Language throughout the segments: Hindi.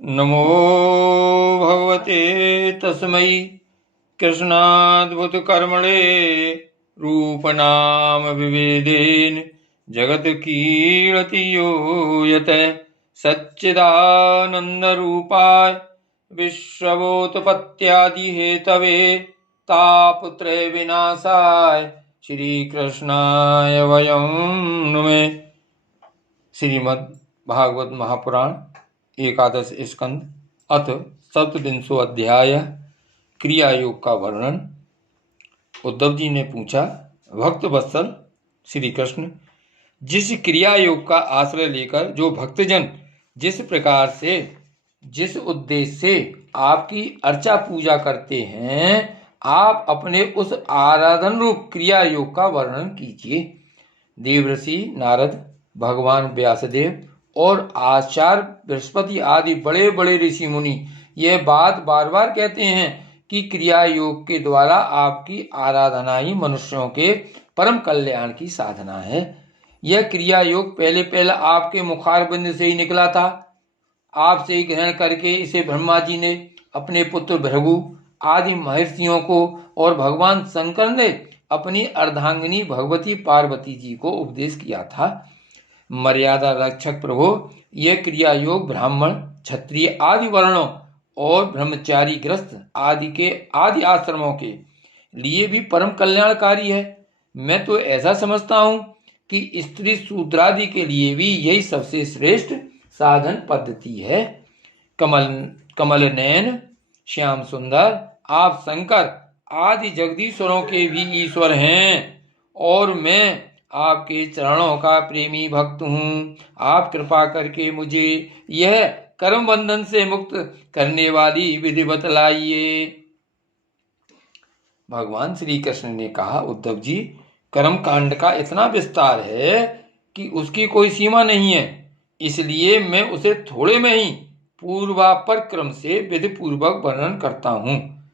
नमो भगवते तस्मै कृष्णाद्भुतकर्मणे रूपनाम विभेदेन जगत्कीर्ति यो यतः सच्चिदानन्दरूपाय विश्वोत्पत्त्यादिहेतवे तापत्रय विनाशाय श्रीकृष्णाय वयं नुमे। श्रीमद् भागवत महापुराण एकादश स्कंद अथ सप्तविंशो अध्याय क्रिया योग का वर्णन। उद्धव जी ने पूछा, भक्त वत्सल श्री कृष्ण, जिस क्रिया योग का आश्रय लेकर जो भक्तजन जिस प्रकार से जिस उद्देश्य से आपकी अर्चा पूजा करते हैं, आप अपने उस आराधन रूप क्रिया योग का वर्णन कीजिए। देवर्षि नारद, भगवान व्यासदेव और आचार्य बृहस्पति आदि बड़े बड़े ऋषि मुनि यह बात बार बार कहते हैं कि क्रिया योग के द्वारा आपकी आराधना ही मनुष्यों के परम कल्याण की साधना है। यह क्रिया योग पहले पहले आपके मुखारबिंद से ही निकला था। आपसे ही ग्रहण करके इसे ब्रह्मा जी ने अपने पुत्र भृगु आदि महर्षियों को और भगवान शंकर ने अपनी अर्धांगिनी भगवती पार्वती जी को उपदेश किया था। मर्यादा रक्षक प्रभु, यह क्रिया योग ब्राह्मण, क्षत्रिय आदि वर्णों और ब्रह्मचारी ग्रस्त आदि के आदि आश्रमों के लिए भी परम कल्याणकारी है। मैं तो ऐसा समझता हूँ कि स्त्री शूद्रादि के लिए भी यही सबसे श्रेष्ठ साधन पद्धति है। कमल नयन, श्याम सुंदर, आप शंकर आदि जगदीश्वरों के भी ईश्वर हैं और मैं आपके चरणों का प्रेमी भक्त हूँ। आप कृपा करके मुझे यह कर्म बंधन से मुक्त करने वाली विधि बतलाइए। भगवान श्री कृष्ण ने कहा, उद्धव जी, कर्म कांड का इतना विस्तार है कि उसकी कोई सीमा नहीं है, इसलिए मैं उसे थोड़े में ही पूर्वापर क्रम से विधि पूर्वक वर्णन करता हूँ।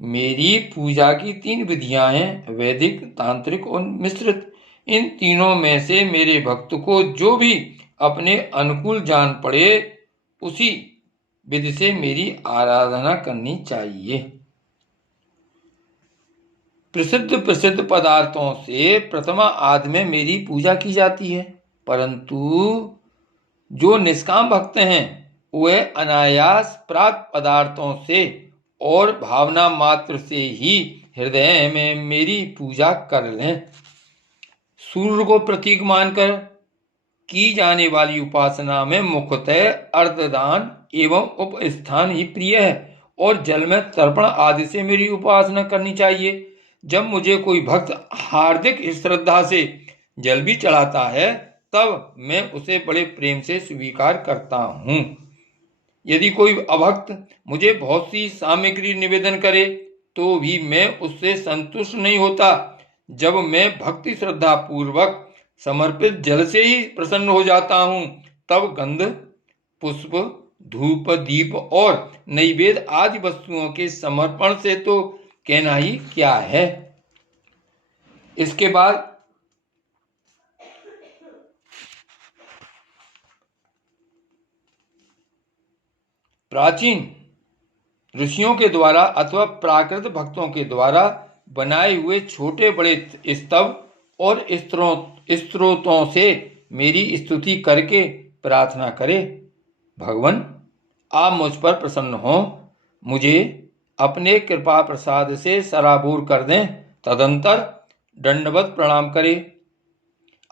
मेरी पूजा की 3 विधियां हैं, वैदिक, तांत्रिक और मिश्रित। इन तीनों में से मेरे भक्त को जो भी अपने अनुकूल जान पड़े उसी विधि से मेरी आराधना करनी चाहिए। प्रसिद्ध पदार्थों से प्रथमा आदि में मेरी पूजा की जाती है, परंतु जो निष्काम भक्त हैं वे अनायास प्राप्त पदार्थों से और भावना मात्र से ही हृदय में मेरी पूजा कर लें। सूर्य को प्रतीक मानकर की जाने वाली उपासना में मुख्यतः अर्धदान एवं उपस्थान ही प्रिय है और जल में तर्पण आदि से मेरी उपासना करनी चाहिए। जब मुझे कोई भक्त हार्दिक श्रद्धा से जल भी चढ़ाता है तब मैं उसे बड़े प्रेम से स्वीकार करता हूँ। यदि कोई अभक्त मुझे बहुत सी सामग्री निवेदन करे तो भी मैं उससे संतुष्ट नहीं होता। जब मैं भक्ति श्रद्धा पूर्वक समर्पित जल से ही प्रसन्न हो जाता हूँ तब गंध, पुष्प, धूप, दीप और नैवेद्य आदि वस्तुओं के समर्पण से तो कहना ही क्या है। इसके बाद प्राचीन ऋषियों के द्वारा अथवा प्राकृत भक्तों के द्वारा बनाए हुए छोटे बड़े स्तव और स्तोत्रों से मेरी स्तुति करके प्रार्थना करे। भगवान, आप मुझ पर प्रसन्न हो, मुझे अपने कृपा प्रसाद से सराबूर कर दें। तदंतर दंडवत प्रणाम करे,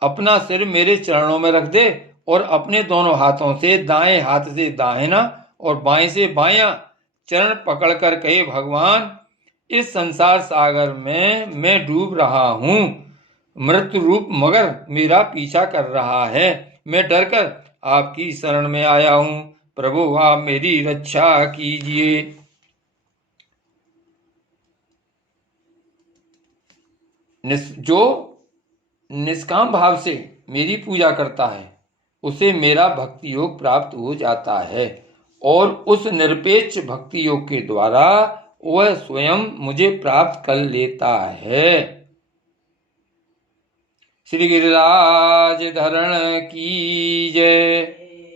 अपना सिर मेरे चरणों में रख दे और अपने दोनों हाथों से दाएं हाथ से दाहिना और बाएं से बायां चरण पकड़कर कहे, भगवान, इस संसार सागर में मैं डूब रहा हूँ। मृत्यु रूप मगर मेरा पीछा कर रहा है। मैं डरकर आपकी शरण में आया हूँ। प्रभु, आप मेरी रक्षा कीजिए। जो निष्काम भाव से मेरी पूजा करता है उसे मेरा भक्ति योग प्राप्त हो जाता है और उस निरपेक्ष भक्ति योग के द्वारा वह स्वयं मुझे प्राप्त कर लेता है। श्री गिरिराज धरण की जय।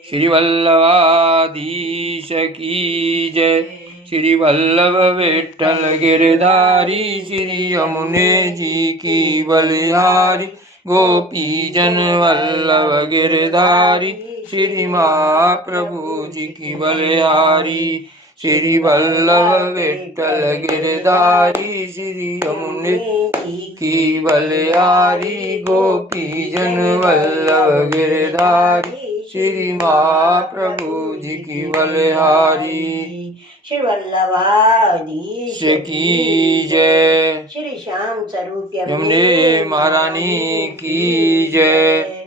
श्री वल्लभाधीश की जय। श्री वल्लभ विठ्ठल गिरधारी श्री यमुने जी की बलिहारी गोपी जन वल्लभ गिरधारी श्री महाप्रभु जी की बलिहारी। श्री वल्लभ विठ्ठल गिरधारी श्री यमुने की बलिहारी गोपी जन वल्लभ गिरधारी श्री महाप्रभु जी की बलिहारी। श्री वल्लभाधीश की जय। श्री श्याम स्वरूप यमुने महारानी की जय।